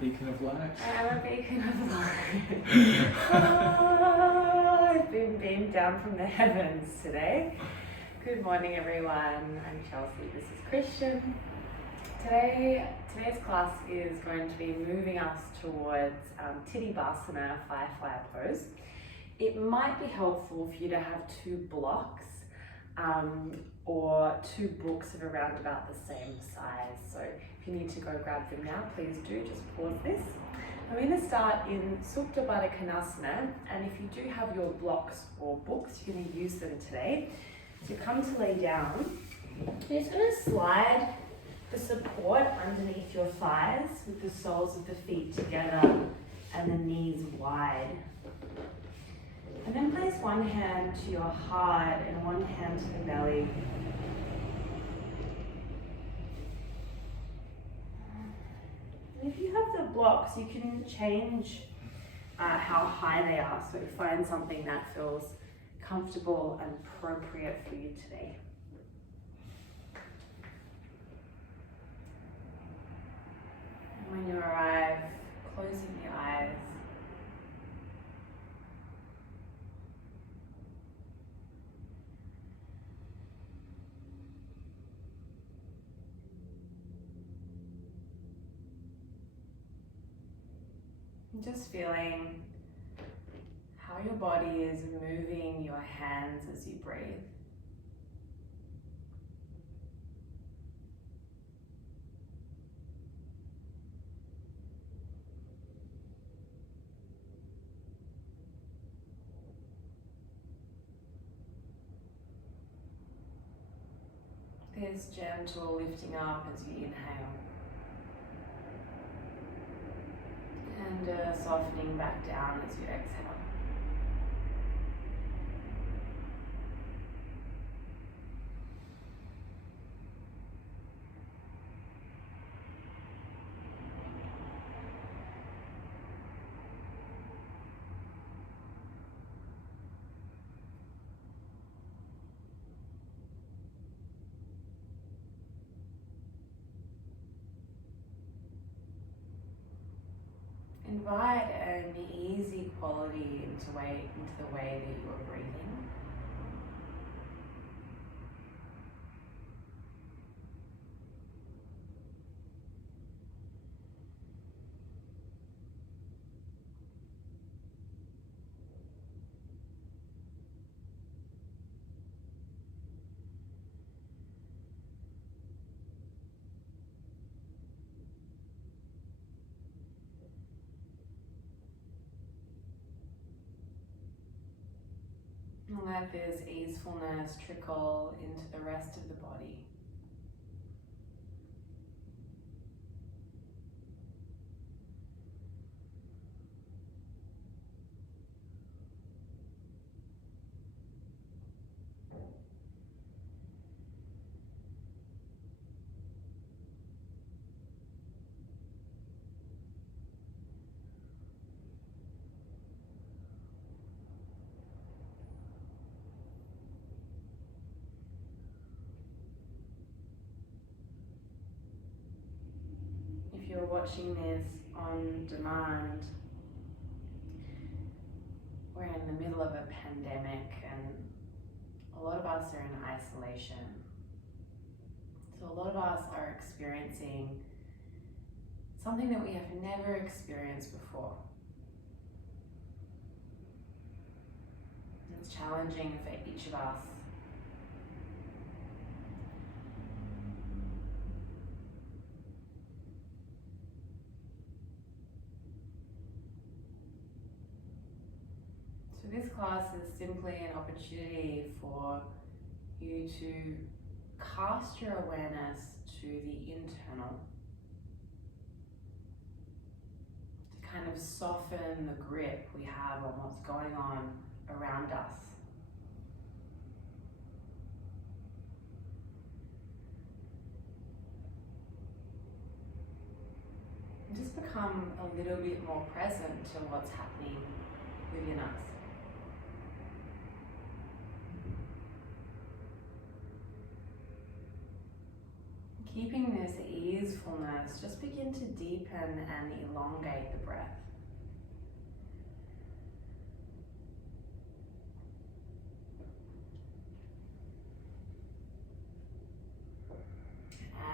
beacon of light. I am a beacon of light. I've been beamed down from the heavens today. Good morning, everyone. I'm Chelsea. This is Christian. Today's class is going to be moving us towards Tittibhasana, Firefly pose. It might be helpful for you to have two blocks or two books of around about the same size. So if you need to go grab them now, please do, just pause this. I'm going to start in Tittibhasana, and if you do have your blocks or books, you're going to use them today. So you come to lay down, you're just going to slide the support underneath your thighs with the soles of the feet together and the knees wide. And then place one hand to your heart and one hand to the belly. And if you have the blocks, you can change how high they are, so find something that feels comfortable and appropriate for you today. And when you arrive, closing the eyes. Just feeling how your body is moving your hands as you breathe. There's gentle lifting up as you inhale. And softening back down as you exhale. Invite an easy quality into the way that you are breathing. And let this easefulness trickle into the rest of the body. If you're watching this on demand, we're in the middle of a pandemic and a lot of us are in isolation. So a lot of us are experiencing something that we have never experienced before. It's challenging for each of us. So this class is simply an opportunity for you to cast your awareness to the internal, to kind of soften the grip we have on what's going on around us. And just become a little bit more present to what's happening within us. Keeping this easefulness, just begin to deepen and elongate the breath.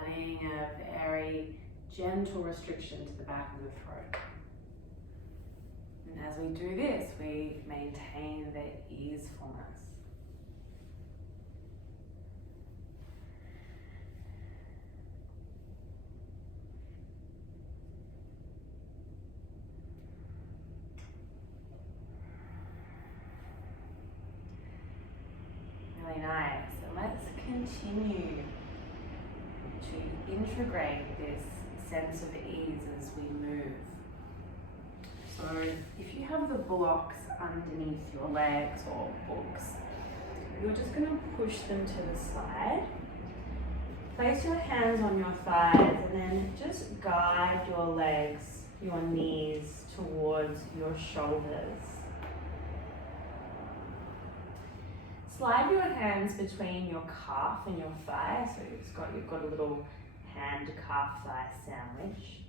Adding a very gentle restriction to the back of the throat. And as we do this, we maintain the easefulness. Really nice. And let's continue to integrate this sense of ease as we move. So if you have the blocks underneath your legs or books, you're just going to push them to the side. Place your hands on your thighs and then just guide your legs, your knees towards your shoulders. Slide your hands between your calf and your thigh, so you've got a little hand calf thigh sandwich.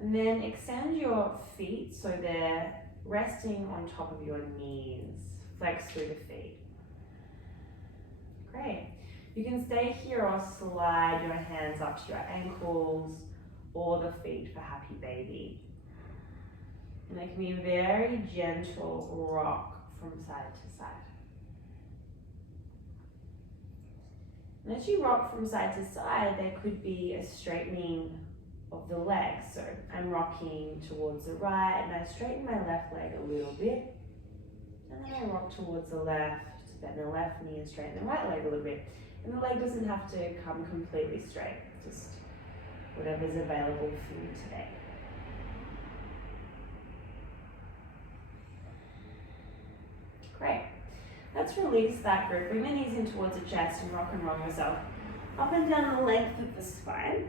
And then extend your feet so they're resting on top of your knees. Flex through the feet. Great. You can stay here or slide your hands up to your ankles or the feet for happy baby. And it can be a very gentle rock from side to side. And as you rock from side to side, there could be a straightening of the legs. So I'm rocking towards the right and I straighten my left leg a little bit. And then I rock towards the left, bend the left knee and straighten the right leg a little bit. And the leg doesn't have to come completely straight, just whatever's available for you today. Great. Let's release that grip. Bring the knees in towards the chest and rock and roll yourself up and down the length of the spine.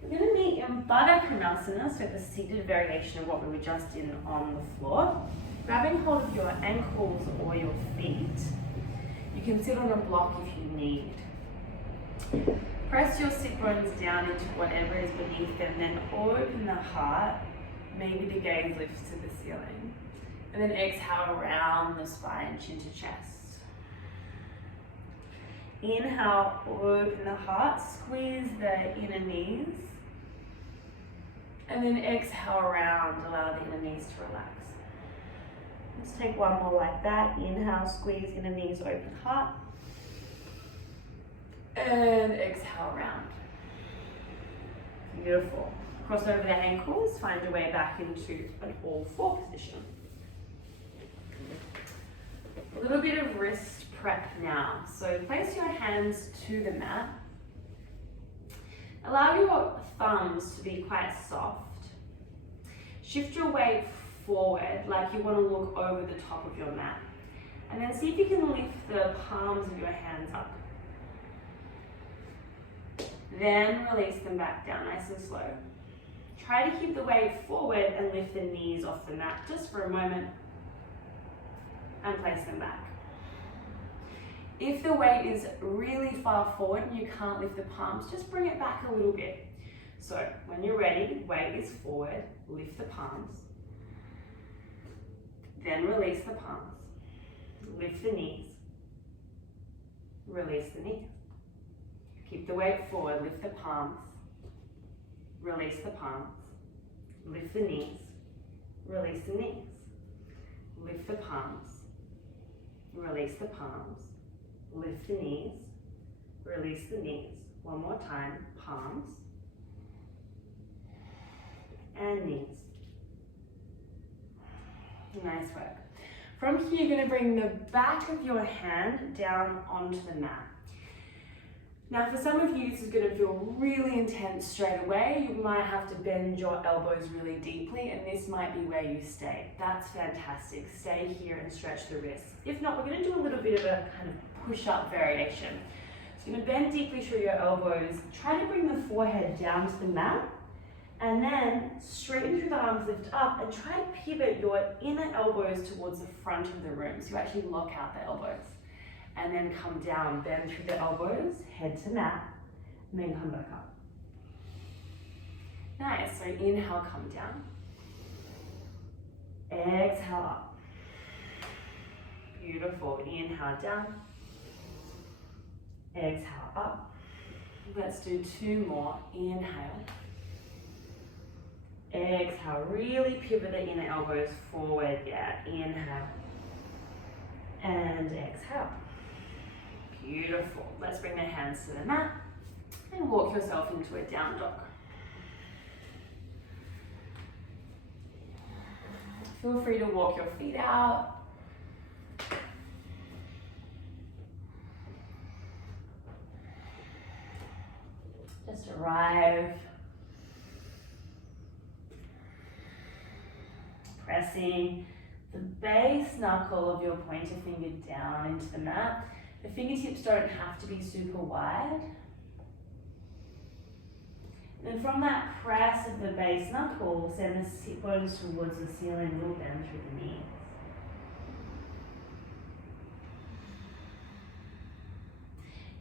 We're going to meet in Baddha Konasana, so the seated variation of what we were just in on the floor. Grabbing hold of your ankles or your feet. You can sit on a block if you need. Press your sit bones down into whatever is beneath them, then open the heart. Maybe the gaze lifts to the ceiling. And then exhale around the spine, chin to chest. Inhale, open the heart, squeeze the inner knees. And then exhale around, allow the inner knees to relax. Let's take one more like that. Inhale, squeeze inner knees, open heart. And exhale around. Beautiful. Cross over the ankles, find your way back into an all-four position. A little bit of wrist prep now. So place your hands to the mat. Allow your thumbs to be quite soft. Shift your weight forward like you want to look over the top of your mat. And then see if you can lift the palms of your hands up. Then release them back down nice and slow. Try to keep the weight forward and lift the knees off the mat just for a moment. And place them back. If the weight is really far forward and you can't lift the palms, just bring it back a little bit. So when you're ready, weight is forward, lift the palms. Then release the palms. Lift the knees. Release the knees. Keep the weight forward, lift the palms. Release the palms. Lift the knees. Release the knees. Lift the palms. Release the palms, lift the knees, release the knees. One more time, palms and knees. Nice work. From here, you're going to bring the back of your hand down onto the mat. Now, for some of you, this is going to feel really intense straight away. You might have to bend your elbows really deeply, and this might be where you stay. That's fantastic. Stay here and stretch the wrists. If not, we're going to do a little bit of a kind of push-up variation. So you're going to bend deeply through your elbows. Try to bring the forehead down to the mat, and then straighten through the arms, lift up, and try to pivot your inner elbows towards the front of the room. So you actually lock out the elbows. and then come down. Bend through the elbows, head to mat, and then come back up. Nice, so inhale, come down. Exhale up. Beautiful, inhale down. Exhale up. Let's do 2 more. Inhale. Exhale, really pivot the inner elbows forward, yeah. Inhale. And exhale. Beautiful. Let's bring the hands to the mat and walk yourself into a down dog. Feel free to walk your feet out. Just arrive. Pressing the base knuckle of your pointer finger down into the mat. The fingertips don't have to be super wide. And from that press of the base knuckle, send the sit bones towards the ceiling, little bend through the knees.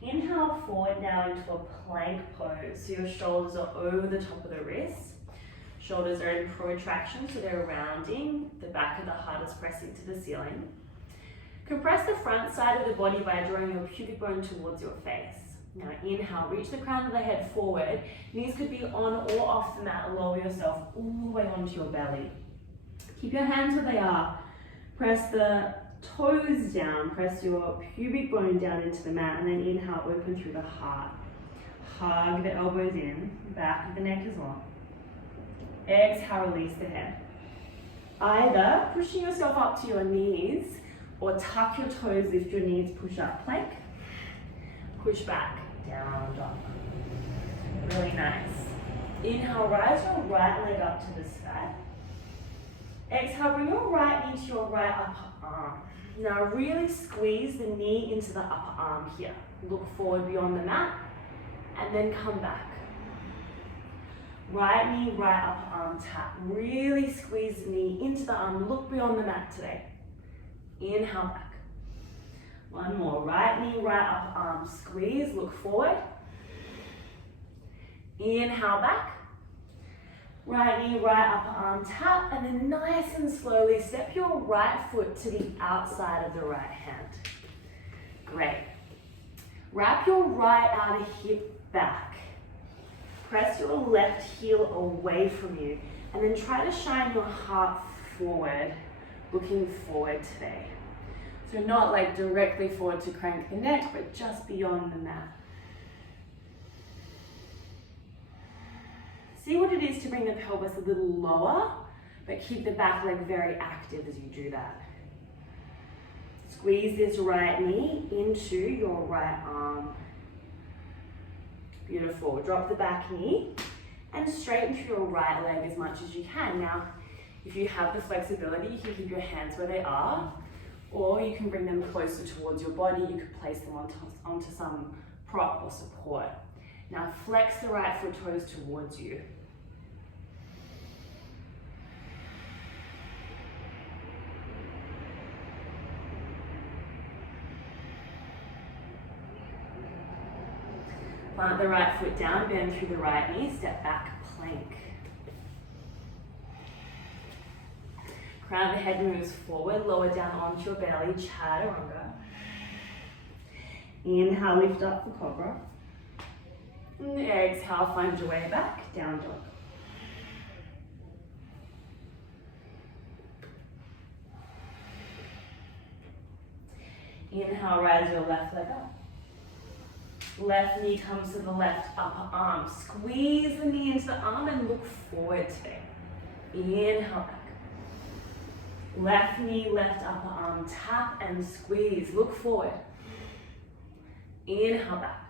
Inhale forward now into a plank pose. So your shoulders are over the top of the wrists. Shoulders are in protraction, so they're rounding. The back of the heart is pressing to the ceiling. Compress the front side of the body by drawing your pubic bone towards your face. Now inhale, reach the crown of the head forward. Knees could be on or off the mat. Lower yourself all the way onto your belly. Keep your hands where they are. Press the toes down. Press your pubic bone down into the mat, and then inhale, open through the heart. Hug the elbows in, back of the neck as well. Exhale, release the head. Either pushing yourself up to your knees or tuck your toes, lift your knees, push up, plank. Push back, down dog. Really nice. Inhale, rise your right leg up to the sky. Exhale, bring your right knee to your right upper arm. Now really squeeze the knee into the upper arm here. Look forward beyond the mat and then come back. Right knee, right upper arm tap. Really squeeze the knee into the arm. Look beyond the mat today. Inhale back. One more. Right knee, right upper arm. Squeeze, look forward. Inhale back. Right knee, right upper arm tap. And then nice and slowly step your right foot to the outside of the right hand. Great. Wrap your right outer hip back. Press your left heel away from you, and then try to shine your heart forward, looking forward today. So not like directly forward to crank the neck, but just beyond the mat. See what it is to bring the pelvis a little lower, but keep the back leg very active as you do that. Squeeze this right knee into your right arm. Beautiful. Drop the back knee and straighten through your right leg as much as you can. Now, if you have the flexibility, you can keep your hands where they are, or you can bring them closer towards your body. You could place them onto some prop or support. Now, flex the right foot toes towards you. Plant the right foot down, bend through the right knee, step back, plank. Crown of the head moves forward, lower down onto your belly, chaturanga. Inhale, lift up for cobra. And exhale, find your way back, down dog. Inhale, rise your left leg up. Left knee comes to the left upper arm. Squeeze the knee into the arm and look forward today. Inhale back. Left knee, left upper arm. Tap and squeeze. Look forward. Inhale back.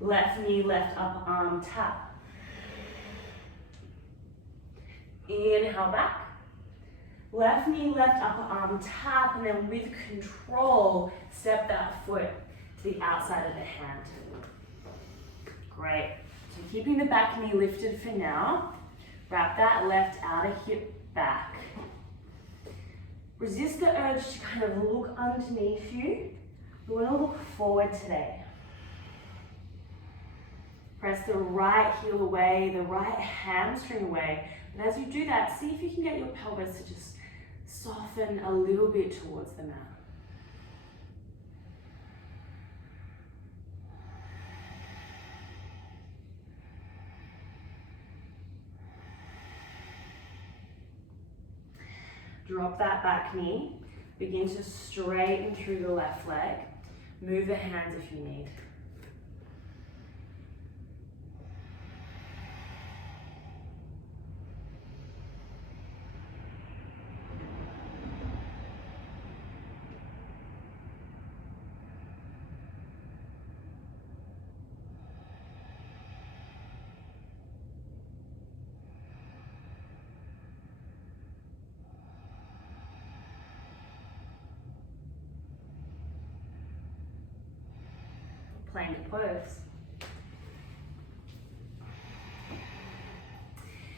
Left knee, left upper arm. Tap. Inhale back. Left knee, left upper arm. Tap, and then with control, step that foot the outside of the hand. Great. So keeping the back knee lifted for now. Wrap that left outer hip back. Resist the urge to kind of look underneath you We want to look forward today. Press the right heel away, the right hamstring away. And as you do that, see if you can get your pelvis to just soften a little bit towards the mat. Drop that back knee. Begin to straighten through the left leg. Move the hands if you need. Plank pose.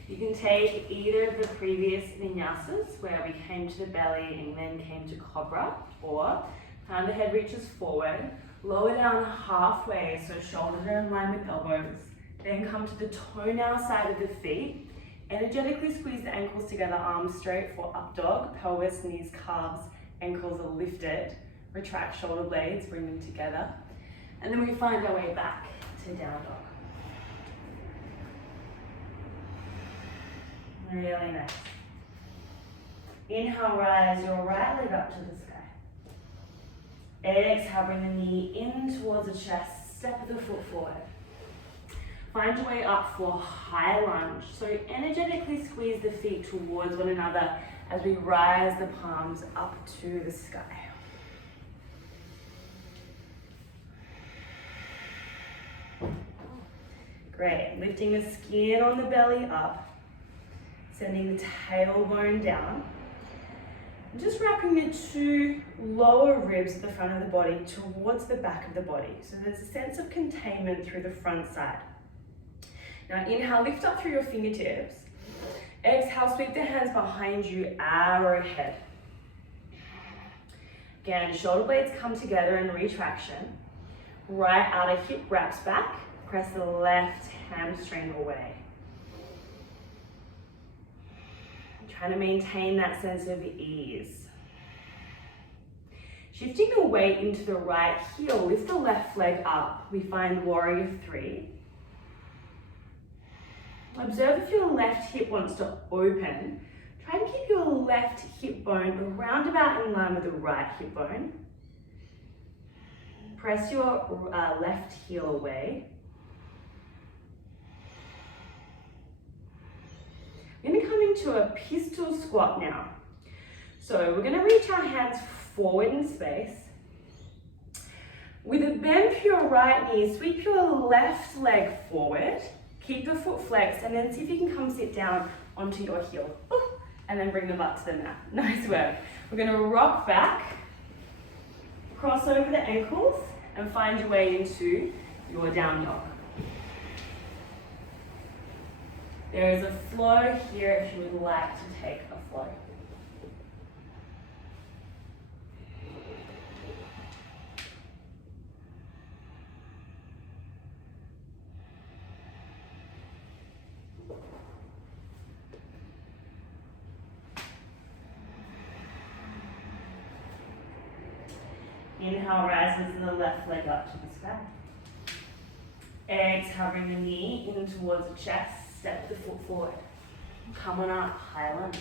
You can take either of the previous vinyasas where we came to the belly and then came to cobra, or crown the head reaches forward, lower down halfway so shoulders are in line with elbows, then come to the toenail side of the feet, energetically squeeze the ankles together, arms straight for up dog, pelvis, knees, calves, ankles are lifted, retract shoulder blades, bring them together. And then we find our way back to down dog. Really nice. Inhale, rise your right leg up to the sky. Exhale, bring the knee in towards the chest, step the foot forward. Find your way up for high lunge. So energetically squeeze the feet towards one another as we rise the palms up to the sky. Great, lifting the skin on the belly up, sending the tailbone down. And just wrapping the two lower ribs at the front of the body towards the back of the body. So there's a sense of containment through the front side. Now inhale, lift up through your fingertips. Exhale, sweep the hands behind you, arrowhead. Again, shoulder blades come together in retraction. Right outer hip wraps back. Press the left hamstring away. Trying to maintain that sense of ease. Shifting the weight into the right heel, lift the left leg up. We find warrior three. Observe if your left hip wants to open. Try and keep your left hip bone around about in line with the right hip bone. Press your left heel away. We're going to come into a pistol squat now. So we're going to reach our hands forward in space. With a bend for your right knee, sweep your left leg forward. Keep the foot flexed and then see if you can come sit down onto your heel. And then bring the butt to the mat. Nice work. We're going to rock back, cross over the ankles and find your way into your down dog. There is a flow here if you would like to take a flow. Inhale, rises the left leg up to the sky. Exhale, bring the knee in towards the chest. Step the foot forward. Come on up, high lunge.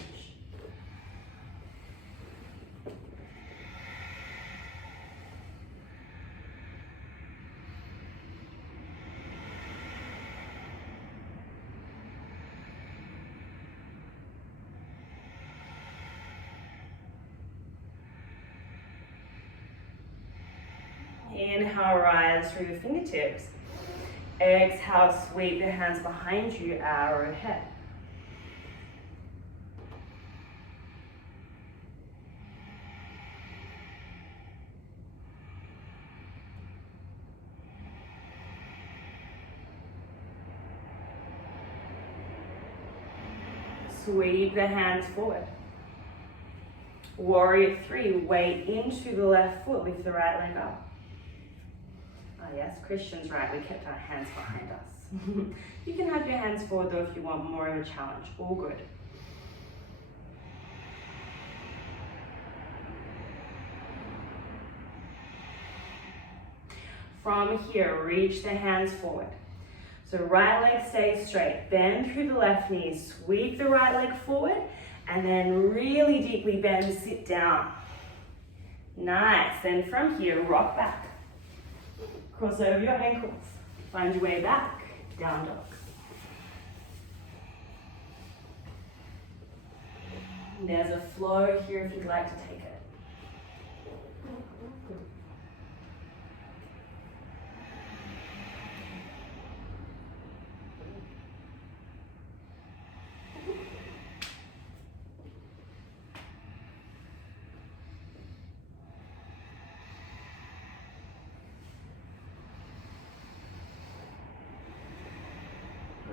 Inhale, rise through the fingertips. Exhale, sweep the hands behind you, arrowhead. Sweep the hands forward. Warrior three, weight into the left foot, lift the right leg up. yes? Christian's right, we kept our hands behind us. You can have your hands forward though if you want more of a challenge, all good. From here, reach the hands forward. So right leg stays straight, bend through the left knee, sweep the right leg forward, and then really deeply bend, sit down. Nice, then from here, rock back. Cross over your ankles, find your way back, down dog. And there's a flow here if you'd like to take it.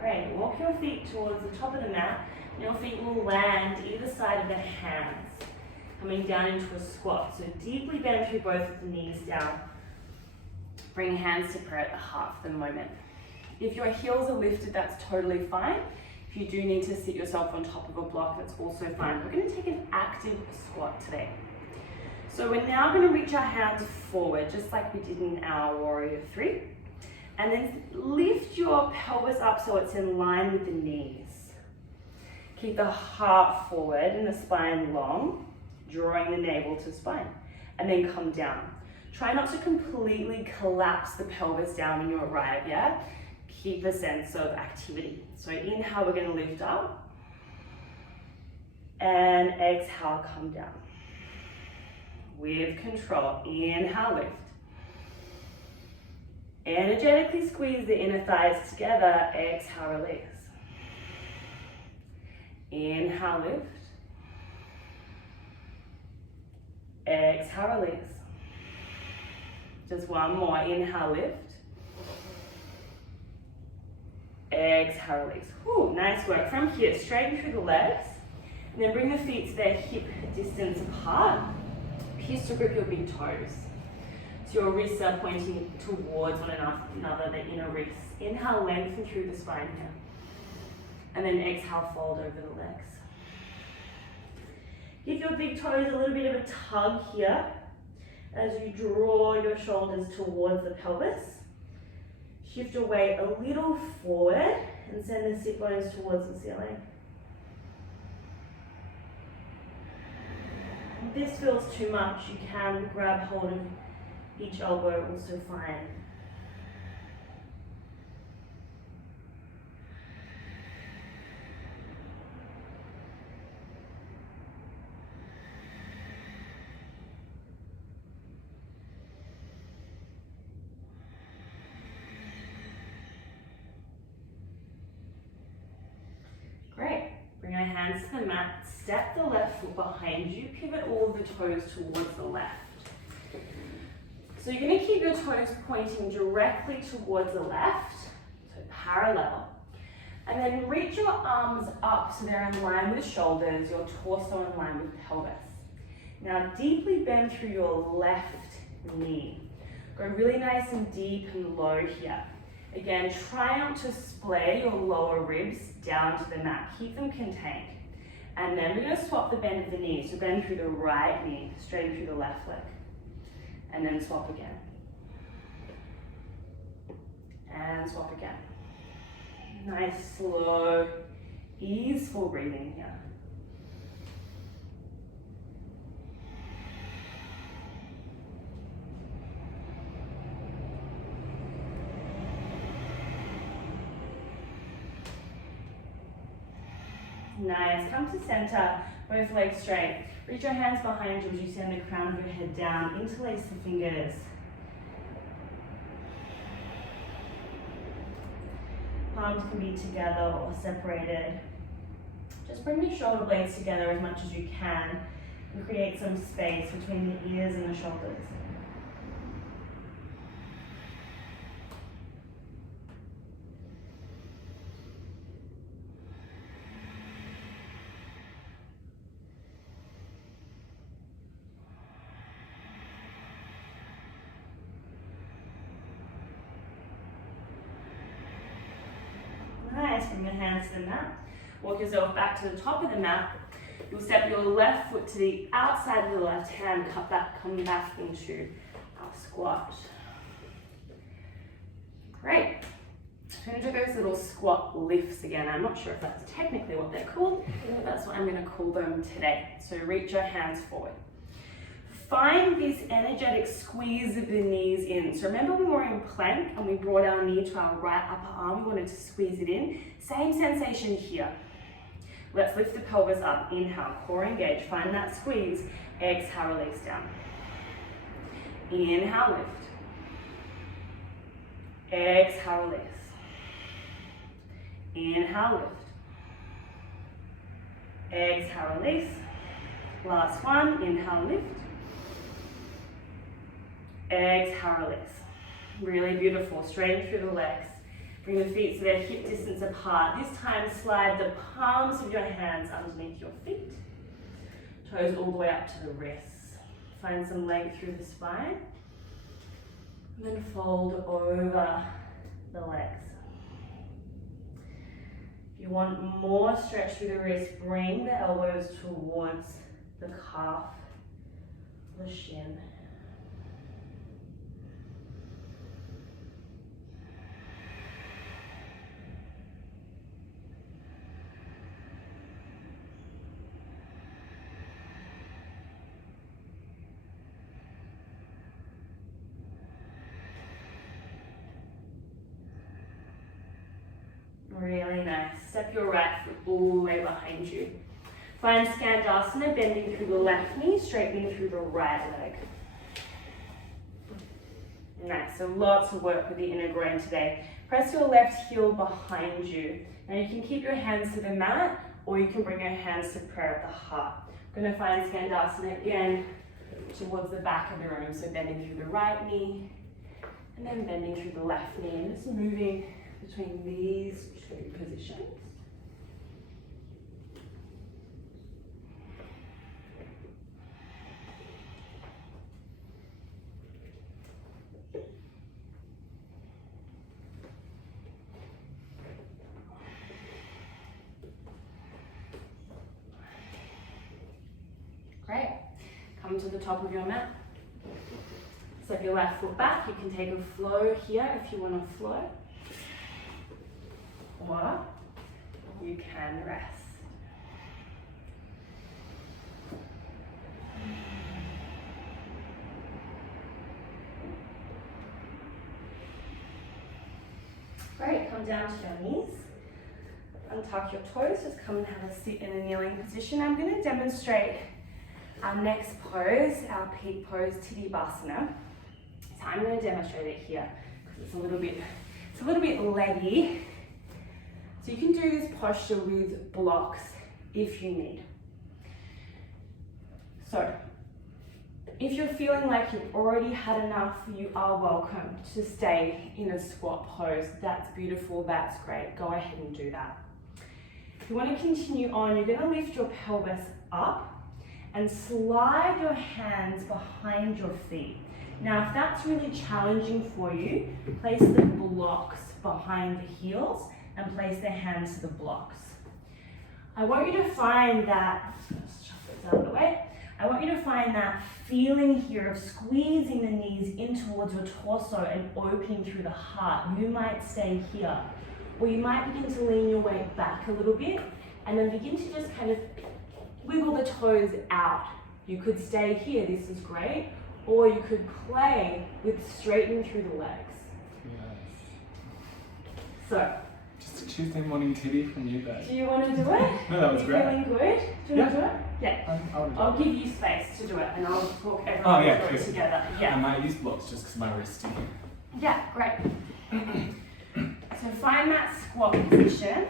Great, walk your feet towards the top of the mat. Your feet will land either side of the hands, coming down into a squat. So deeply bend through both of the knees down. Bring hands to prayer at the heart for the moment. If your heels are lifted, that's totally fine. If you do need to sit yourself on top of a block, that's also fine. We're going to take an active squat today. So we're now going to reach our hands forward, just like we did in our Warrior 3. And then lift your pelvis up so it's in line with the knees. Keep the heart forward and the spine long, drawing the navel to spine. And then come down. Try not to completely collapse the pelvis down when you arrive, yeah? Keep a sense of activity. So inhale, we're going to lift up. And exhale, come down. With control, inhale, lift. Energetically squeeze the inner thighs together, exhale, release. Inhale, lift. Exhale, release. Just one more, inhale, lift. Exhale, release. Whew, nice work. From here, straighten through the legs, and then bring the feet to their hip distance apart. Pistol grip your big toes. So your wrists are pointing towards one another, the inner wrists. Inhale, lengthen through the spine here. And then exhale, fold over the legs. Give your big toes a little bit of a tug here as you draw your shoulders towards the pelvis. Shift your weight a little forward and send the sit bones towards the ceiling. If this feels too much, you can grab hold of each elbow, also fine. Great. Bring our hands to the mat, step the left foot behind you, pivot all of the toes towards the left. So you're going to keep your toes pointing directly towards the left, so parallel. And then reach your arms up so they're in line with shoulders, your torso in line with pelvis. Now deeply bend through your left knee. Go really nice and deep and low here. Again, try not to splay your lower ribs down to the mat. Keep them contained. And then we're going to swap the bend of the knee. So bend through the right knee, straighten through the left leg. And then swap again. And swap again. Nice, slow, easeful breathing here. Nice, come to center, both legs straight. Reach your hands behind you as you send the crown of your head down, interlace the fingers. Palms can be together or separated. Just bring the shoulder blades together as much as you can and create some space between the ears and the shoulders. nice. Bring the hands to the mat. Walk yourself back to the top of the mat. You'll step your left foot to the outside of the left hand, come back into our squat. Great. So I'm going to do those little squat lifts again. I'm not sure if that's technically what they're called, but that's what I'm going to call them today. So reach your hands forward. Find this energetic squeeze of the knees in. So remember when we were in plank and we brought our knee to our right upper arm, we wanted to squeeze it in. Same sensation here. Let's lift the pelvis up. Inhale, core engage. Find that squeeze. Exhale, release down. Inhale, lift. Exhale, release. Inhale, lift. Exhale, release. Last one. Inhale, lift. Exhale, release. Really beautiful. Straighten through the legs. Bring the feet so they're hip distance apart. This time, slide the palms of your hands underneath your feet. Toes all the way up to the wrists. Find some length through the spine. And then fold over the legs. If you want more stretch through the wrist, bring the elbows towards the calf, the shin. Really nice. Step your right foot all the way behind you. Find Skandasana, bending through the left knee, straightening through the right leg. Nice, so lots of work with the inner groin today. Press your left heel behind you. Now you can keep your hands to the mat, or you can bring your hands to prayer at the heart. We're going to find Skandasana again towards the back of the room, so bending through the right knee, and then bending through the left knee, and just moving between these two positions. Great. Come to the top of your mat. Step your left foot back. You can take a flow here if you want to flow. Or you can rest. Great, come down to your knees. Untuck your toes, just come and have a sit in a kneeling position. I'm going to demonstrate our next pose, our peak pose, Tittibhasana. So I'm going to demonstrate it here because it's a little bit leggy. So you can do this posture with blocks if you need. So if you're feeling like you've already had enough, you are welcome to stay in a squat pose. That's beautiful, that's great. Go ahead and do that. If you want to continue on, you're going to lift your pelvis up and slide your hands behind your feet. Now, if that's really challenging for you, place the blocks behind the heels and place their hands to the blocks. I want you to find that, let's shuffle this out of the way. I want you to find that feeling here of squeezing the knees in towards your torso and opening through the heart. You might stay here, or you might begin to lean your weight back a little bit and then begin to just kind of wiggle the toes out. You could stay here, this is great, or you could play with straightening through the legs. Yes. So, just a Tuesday morning titty from you guys. Do you want to do it? No, that was Are you great. feeling good? Do you want to do it? Yeah. I'll give you space to do it and I'll talk everyone Oh, yeah, through it please. together. I Yeah. might use blocks just because my wrist is sticky. Yeah, great. So find that squat position.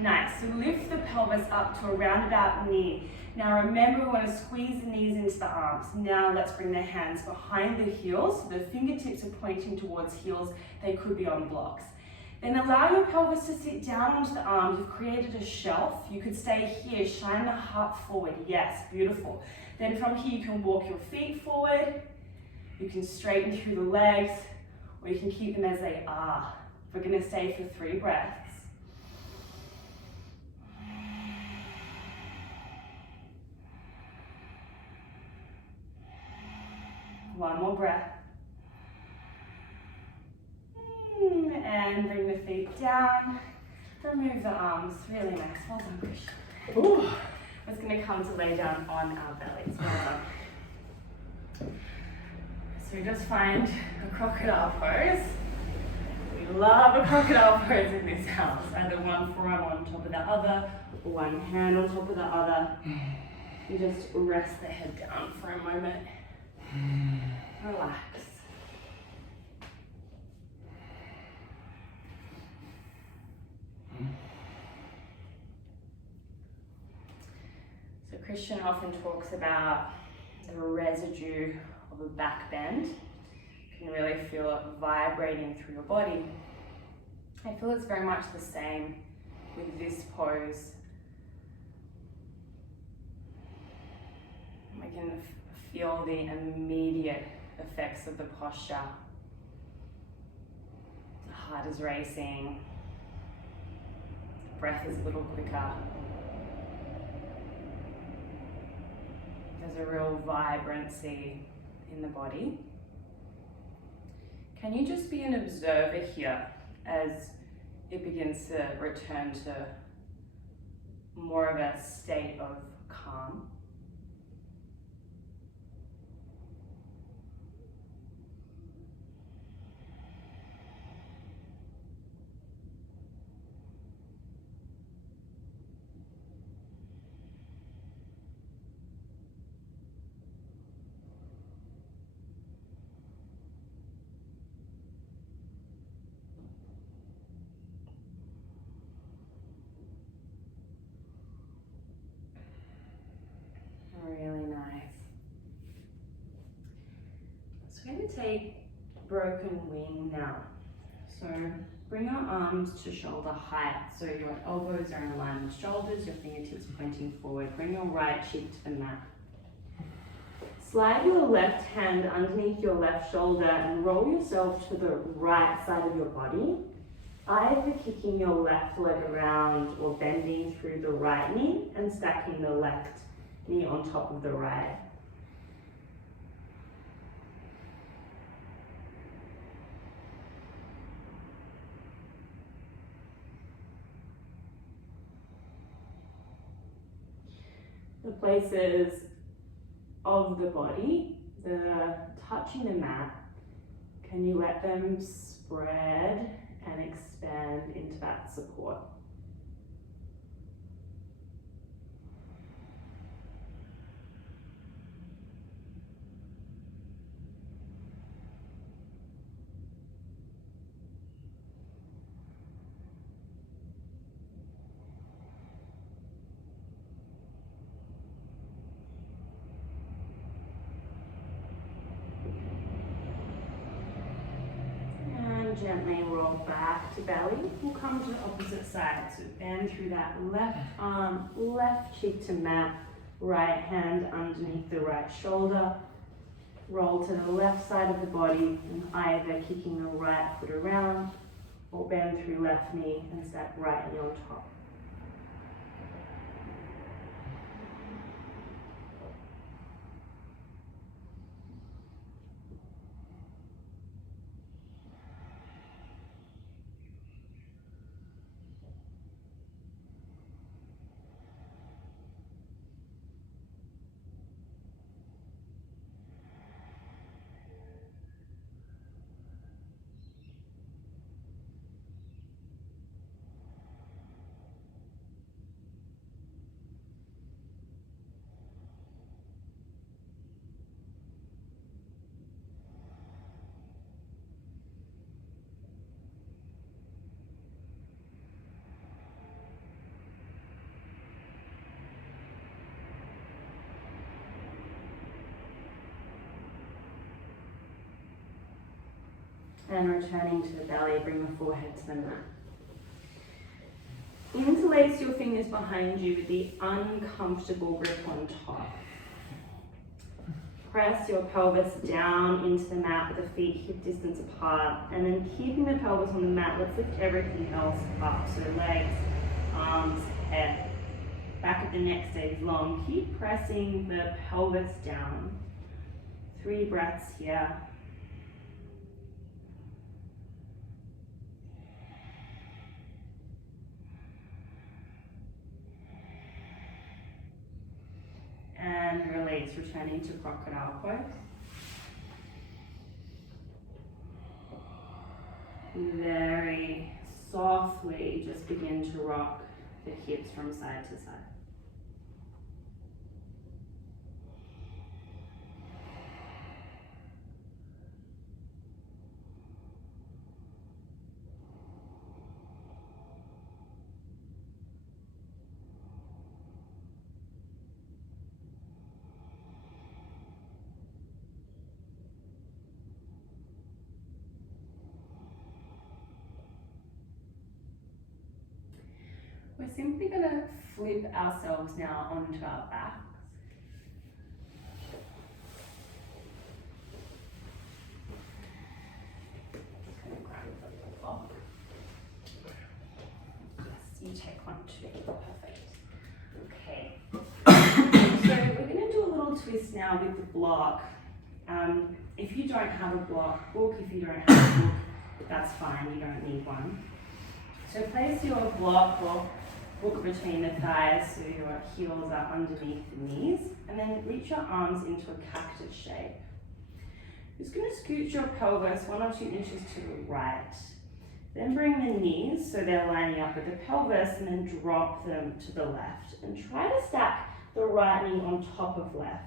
Nice. So lift the pelvis up to around about knee. Now remember, we want to squeeze the knees into the arms. Now let's bring the hands behind the heels. The fingertips are pointing towards heels. They could be on blocks. Then allow your pelvis to sit down onto the arms. You've created a shelf. You could stay here, shine the heart forward. Yes, beautiful. Then from here you can walk your feet forward. You can straighten through the legs, or you can keep them as they are. We're going to stay for 3 breaths. One more breath. And bring the feet down. Remove the arms. Really nice. Well done, Krissy. Ooh. We're just going to come to lay down on our bellies. Well done. So just find a crocodile pose. We love a crocodile pose in this house. Either one forearm on top of the other, or one hand on top of the other. You just rest the head down for a moment. Relax. So Christian often talks about the residue of a back bend. You can really feel it vibrating through your body. I feel it's very much the same with this pose. I can feel the immediate effects of the posture. The heart is racing, the breath is a little quicker. There's a real vibrancy in the body. Can you just be an observer here as it begins to return to more of a state of calm? Really nice. So we're going to take broken wing now. So bring your arms to shoulder height. So your elbows are in line with shoulders, your fingertips pointing forward. Bring your right cheek to the mat. Slide your left hand underneath your left shoulder and roll yourself to the right side of your body, either kicking your left leg around or bending through the right knee and stacking the left knee on top of the right. The places of the body that are touching the mat, can you let them spread and expand into that support? Gently roll back to belly. We'll come to the opposite side. So bend through that left arm, left cheek to mat, right hand underneath the right shoulder. Roll to the left side of the body and either kicking the right foot around or bend through left knee and stack right knee on top. And returning to the belly, bring the forehead to the mat. Interlace your fingers behind you with the uncomfortable grip on top. press your pelvis down into the mat with the feet hip distance apart, and then keeping the pelvis on the mat, let's lift everything else up. So legs, arms, head, back of the neck stays long. Keep pressing the pelvis down. 3 breaths here. And release, returning to crocodile pose. Very softly just begin to rock the hips from side to side. We're simply going to flip ourselves now onto our backs. Just going to grab the block. Yes, you take one too. Perfect. Okay. So we're going to do a little twist now with the block. If you don't have a book, if you don't have a book, that's fine, you don't need one. So place your block or book between the thighs so your heels are underneath the knees, and then reach your arms into a cactus shape. Just going to scoot your pelvis 1 or 2 inches to the right. Then bring the knees so they're lining up with the pelvis, and then drop them to the left. And try to stack the right knee on top of left.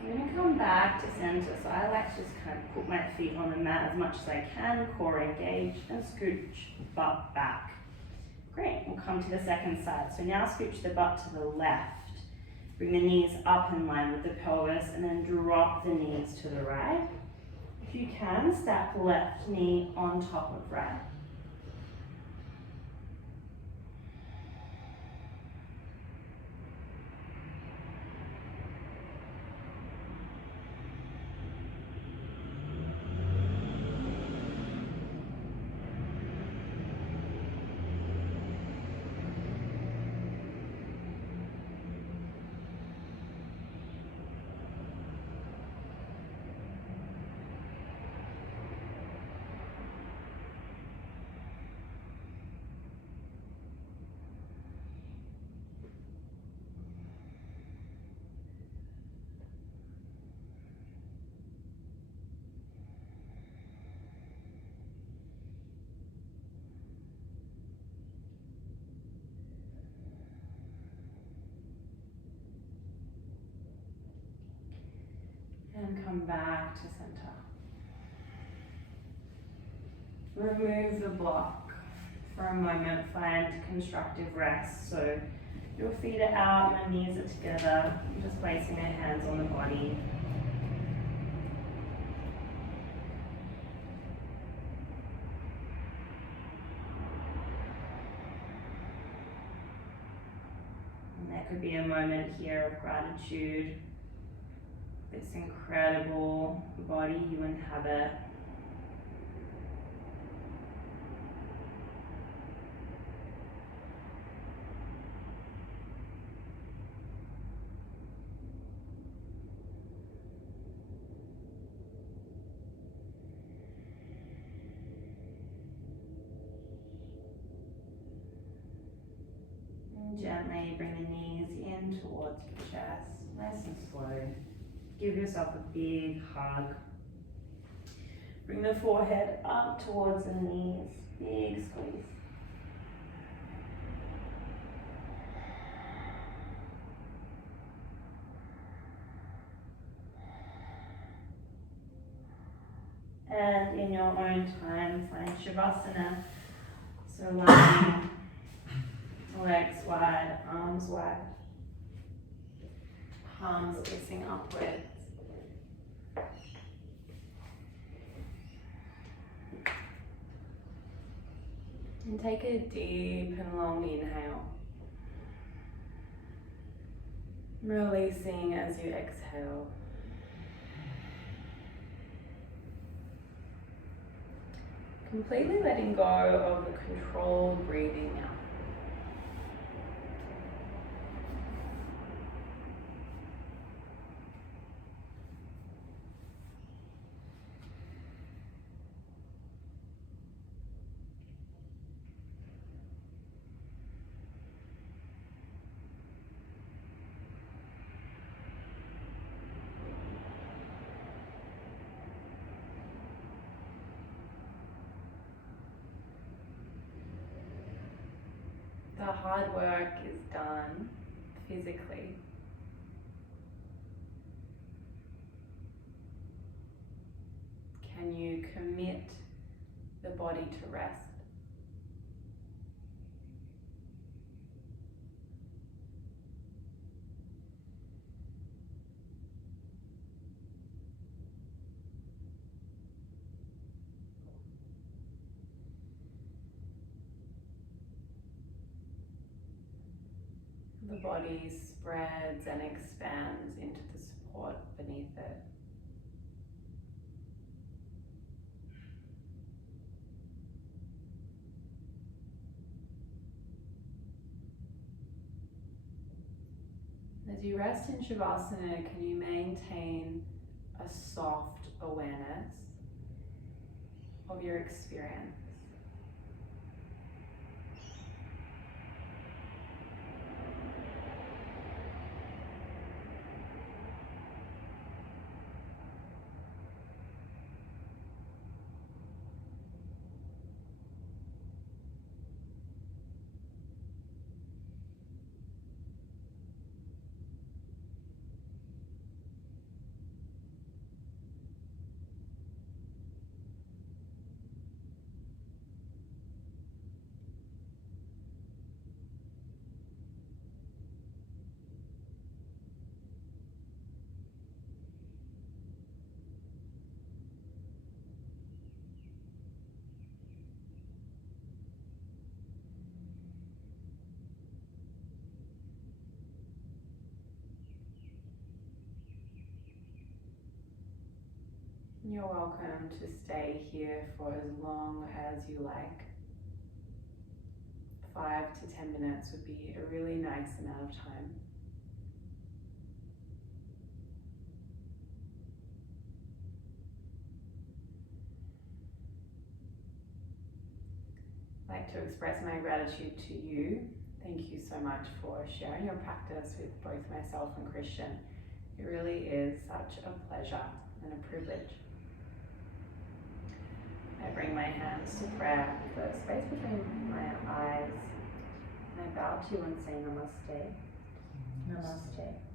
I'm going to come back to center, so I like to just kind of put my feet on the mat as much as I can, core engaged, and scooch butt back. Great, we'll come to the second side. So now scooch the butt to the left. Bring the knees up in line with the pelvis, and then drop the knees to the right. If you can, stack left knee on top of right. And come back to center. Remove the block for a moment. Find constructive rest. So your feet are out, your knees are together. Just placing your hands on the body. And there could be a moment here of gratitude. This incredible body you inhabit. And gently bring the knees in towards the chest, nice and slow. Give yourself a big hug. Bring the forehead up towards the knees. Big squeeze. And in your own time, find Shavasana. So lying, legs wide, arms wide. Palms facing upwards. And take a deep and long inhale. Releasing as you exhale. Completely letting go of the controlled breathing now. The hard work is done physically. Can you commit the body to rest? The body spreads and expands into the support beneath it. As you rest in Shavasana, can you maintain a soft awareness of your experience? You're welcome to stay here for as long as you like. 5 to 10 minutes would be a really nice amount of time. I'd like to express my gratitude to you. Thank you so much for sharing your practice with both myself and Christian. It really is such a pleasure and a privilege. I bring my hands to prayer, the space between my eyes, and I bow to you and say namaste. Namaste.